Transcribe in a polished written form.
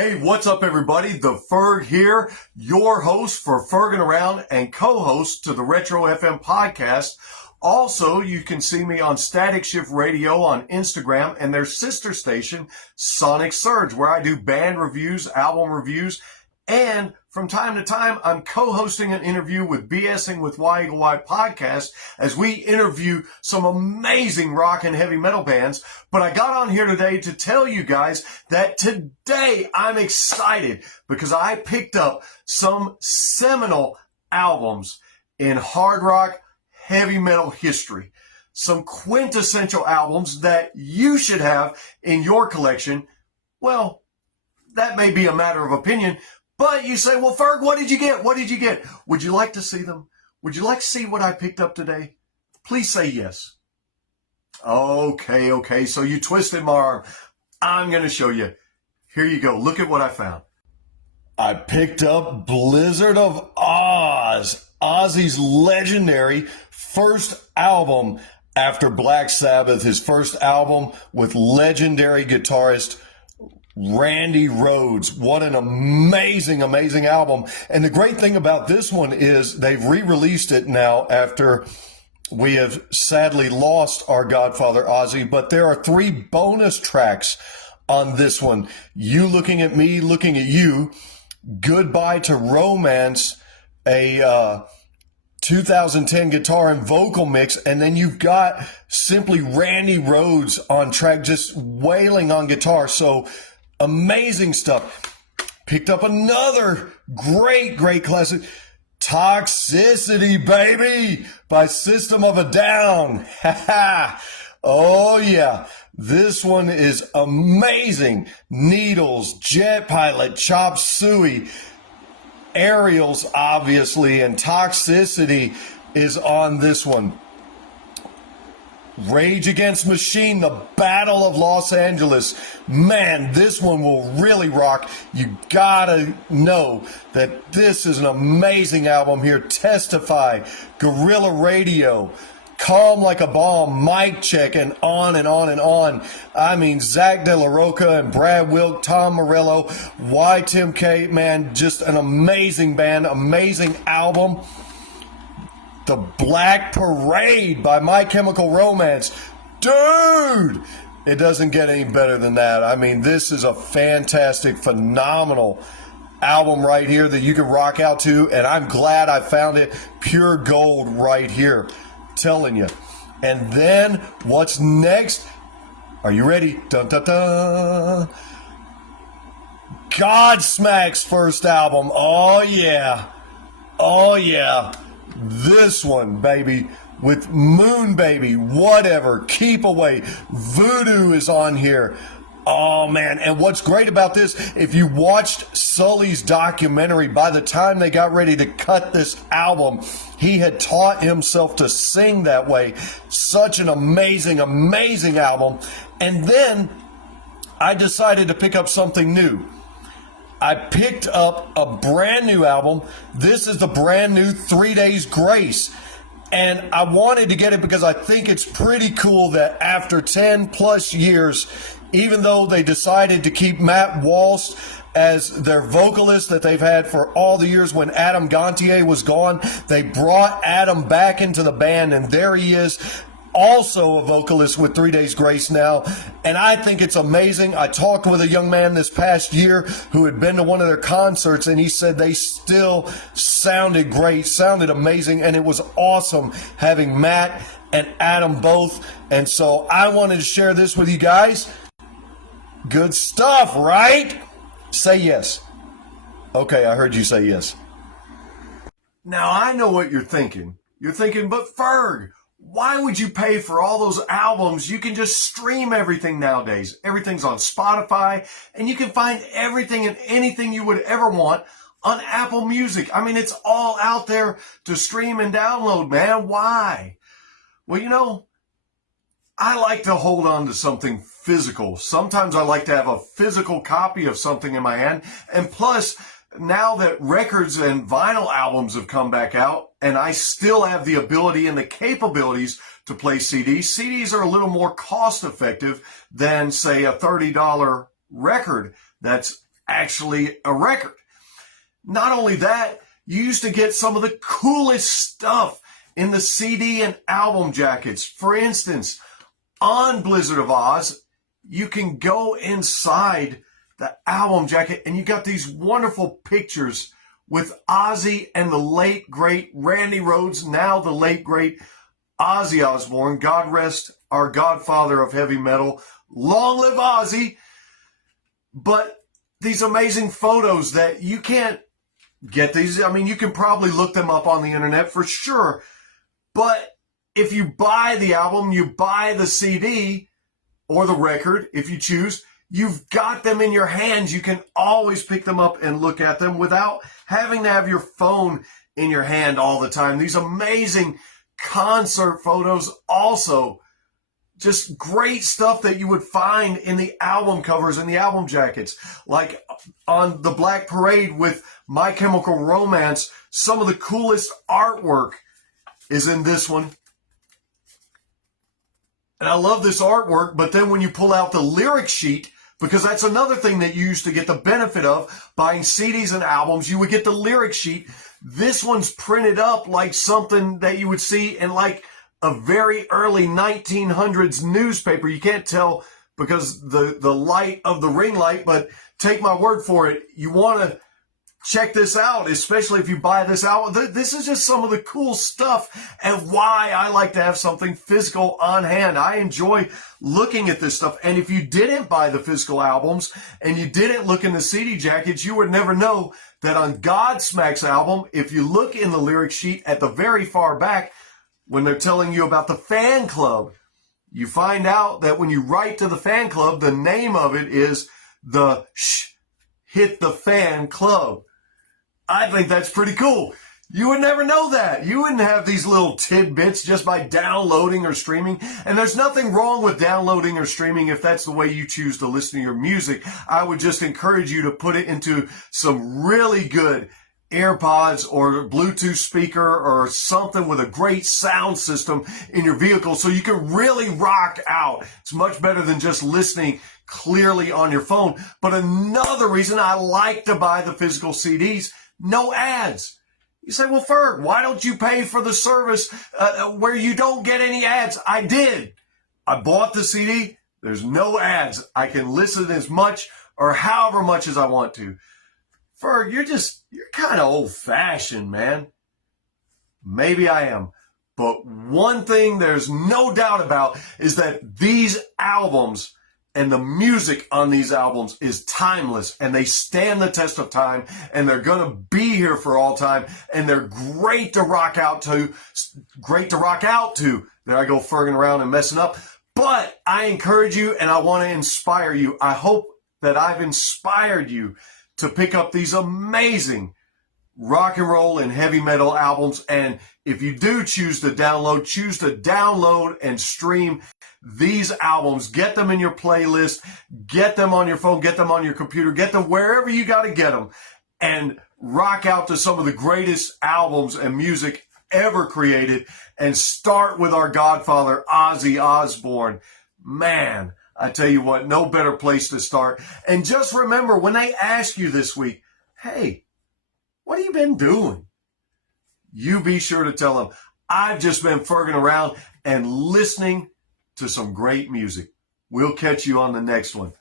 Hey, what's up everybody? The Ferg here, your host for Fergin' Around and co-host to the Retro FM podcast. Also, you can see me on Static Shift Radio on Instagram and their sister station, Sonic Surge, where I do band reviews, album reviews, and from time to time, I'm co-hosting an interview with BSing with Y Eagle Y podcast as we interview some amazing rock and heavy metal bands. But I got on here today to tell you guys that today I'm excited because I picked up some seminal albums in hard rock, heavy metal history. Some quintessential albums that you should have in your collection. Well, that may be a matter of opinion. But you say, well, Ferg, what did you get? What did you get? Would you like to see them? Would you like to see what I picked up today? Please say yes. Okay. So you twisted my arm. I'm going to show you. Here you go. Look at what I found. I picked up Blizzard of Oz, Ozzy's legendary first album after Black Sabbath, his first album with legendary guitarist Randy Rhoads. What an amazing album. And the great thing about this one is they've re-released it now after we have sadly lost our godfather Ozzy, but there are 3 bonus tracks on this one. You Looking at Me, Looking at You, Goodbye to Romance, a 2010 guitar and vocal mix, and then you've got simply Randy Rhoads on track, just wailing on guitar. So amazing stuff. Picked up another great classic, Toxicity, baby, by System of a Down. Oh yeah, this one is amazing. Needles, Jet Pilot, Chop Suey, Aerials, obviously, and Toxicity is on this one. Rage Against Machine, The Battle of Los Angeles. Man, this one will really rock. You gotta know that this is an amazing album here. Testify, Guerrilla Radio, Calm Like a Bomb, Mic Check, and on and on and on. I mean, Zach De La Roca and Brad Wilk, Tom Morello, Y Tim K, man, just an amazing band, amazing album. The Black Parade by My Chemical Romance. Dude, it doesn't get any better than that. I mean, this is a fantastic, phenomenal album right here that you can rock out to, and I'm glad I found it. Pure gold right here. Telling you. And then what's next? Are you ready? Dun, dun, dun. Godsmack's first album. Oh yeah. This one, baby, with Moon Baby, Whatever, Keep Away, Voodoo is on here. Oh man, and what's great about this, if you watched Sully's documentary, by the time they got ready to cut this album, he had taught himself to sing that way. Such an amazing album. And then I decided to pick up something new. I picked up a brand new album. This is the brand new 3 Days Grace. And I wanted to get it because I think it's pretty cool that after 10 plus years, even though they decided to keep Matt Walsh as their vocalist that they've had for all the years when Adam Gontier was gone, they brought Adam back into the band, and there he is, also a vocalist with 3 Days Grace now, and I think it's amazing. I talked with a young man this past year who had been to one of their concerts, and he said they still sounded great, sounded amazing, and it was awesome having Matt and Adam both, and so I wanted to share this with you guys. Good stuff, right? Say yes. Okay, I heard you say yes. Now, I know what you're thinking. You're thinking, but Ferg, why would you pay for all those albums? You can just stream everything nowadays. Everything's on Spotify, and you can find everything and anything you would ever want on Apple Music. I mean, it's all out there to stream and download, man. Why? Well, you know, I like to hold on to something physical. Sometimes I like to have a physical copy of something in my hand. And plus, now that records and vinyl albums have come back out, and I still have the ability and the capabilities to play CDs, CDs are a little more cost effective than, say, a $30 record that's actually a record. Not only that, you used to get some of the coolest stuff in the CD and album jackets. For instance, on Blizzard of Oz, you can go inside the album jacket and you got these wonderful pictures with Ozzy and the late, great Randy Rhoads, now the late, great Ozzy Osbourne. God rest our godfather of heavy metal. Long live Ozzy. But these amazing photos that you can't get these. I mean, you can probably look them up on the internet for sure. But if you buy the album, you buy the CD or the record, if you choose, you've got them in your hands. You can always pick them up and look at them without having to have your phone in your hand all the time. These amazing concert photos also. Just great stuff that you would find in the album covers and the album jackets. Like on the Black Parade with My Chemical Romance, some of the coolest artwork is in this one. And I love this artwork, but then when you pull out the lyric sheet, because that's another thing that you used to get the benefit of buying CDs and albums, you would get the lyric sheet. This one's printed up like something that you would see in like a very early 1900s newspaper. You can't tell because the light of the ring light, but take my word for it. You want to check this out, especially if you buy this out. This is just some of the cool stuff and why I like to have something physical on hand. I enjoy looking at this stuff. And if you didn't buy the physical albums and you didn't look in the CD jackets, you would never know that on Godsmack's album, if you look in the lyric sheet at the very far back, when they're telling you about the fan club, you find out that when you write to the fan club, the name of it is the Hit the Fan Club. I think that's pretty cool. You would never know that. You wouldn't have these little tidbits just by downloading or streaming. And there's nothing wrong with downloading or streaming if that's the way you choose to listen to your music. I would just encourage you to put it into some really good AirPods or Bluetooth speaker or something with a great sound system in your vehicle so you can really rock out. It's much better than just listening clearly on your phone. But another reason I like to buy the physical CDs, no ads. You say, well, Ferg, why don't you pay for the service where you don't get any ads? I did. I bought the CD. There's no ads. I can listen as much or however much as I want to. Ferg, you're kind of old-fashioned, man. Maybe I am. But one thing there's no doubt about is that these albums and the music on these albums is timeless, and they stand the test of time, and they're going to be here for all time, and they're great to rock out to. Great to rock out to. There I go ferging around and messing up. But I encourage you, and I want to inspire you. I hope that I've inspired you to pick up these amazing rock and roll and heavy metal albums. And if you do choose to download and stream these albums. Get them in your playlist, get them on your phone, get them on your computer, get them wherever you got to get them, and rock out to some of the greatest albums and music ever created. And start with our godfather, Ozzy Osbourne. Man, I tell you what, no better place to start. And just remember, when they ask you this week, hey, what have you been doing? You be sure to tell them, I've just been ferging around and listening to some great music. We'll catch you on the next one.